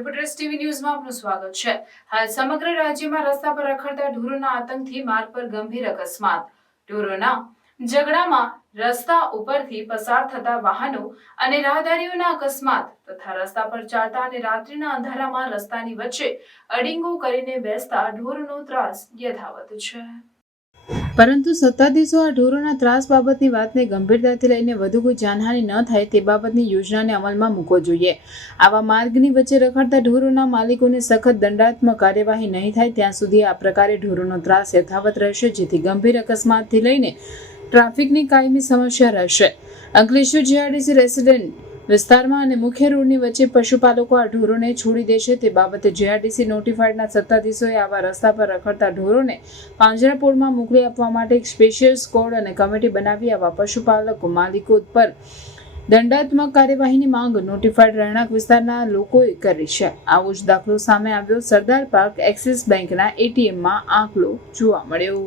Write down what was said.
Reporters TV ન્યૂઝમાં આપનું સ્વાગત છે। હાલ સમગ્ર રાજ્યમાં રસ્તા પર રખડતા ઢોરોના આતંકથી માર્ગ પર ગંભીર અકસ્માત। ઢોરોના ઝઘડામાં રસ્તા ઉપરથી પસાર થતા વાહનો અને રાહદારીઓના અકસ્માત તથા રસ્તા પર ચાલતા અને રાત્રિના અંધારામાં રસ્તાની વચ્ચે અડીંગો કરીને બેસતા ઢોરોનો ત્રાસ યથાવત છે। પરંતુ સત્તાધીશો આ ઢોરોના ત્રાસ બાબતની વાતને ગંભીરતાથી લઈને વધુ કોઈ જાનહાનિ ન થાય તે બાબતની યોજનાને અમલમાં મૂકવો જોઈએ। આવા માર્ગની વચ્ચે રખડતા ઢોરોના માલિકોને સખત દંડાત્મક કાર્યવાહી નહીં થાય ત્યાં સુધી આ પ્રકારે ઢોરોનો ત્રાસ યથાવત રહેશે, જેથી ગંભીર અકસ્માતથી લઈને ટ્રાફિકની કાયમી સમસ્યા રહેશે। અંકલેશ્વર જીઆરડીસી રેસિડેન્ટ વિસ્તારમાં અને મુખ્ય રોડની વચ્ચે પશુપાલકો આ ઢોરોને છોડી દેશે તે બાબતે જીઆરડીસી નોટિફાઈડના સત્તાધીશોએ આવા રસ્તા પર રખડતા ઢોરોને પાંજરાપોળમાં મોકલી આપવા માટે એક સ્પેશિયલ સ્કોડ અને કમિટી બનાવી આવા પશુપાલકો માલિકો પર દંડાત્મક કાર્યવાહીની માંગ નોટિફાઈડ રહેણાંક વિસ્તારના લોકોએ કરી છે। આવો જ દાખલો સામે આવ્યો સરદાર પાર્ક એક્સિસ બેંકના એટીએમમાં આંકડો જોવા મળ્યો।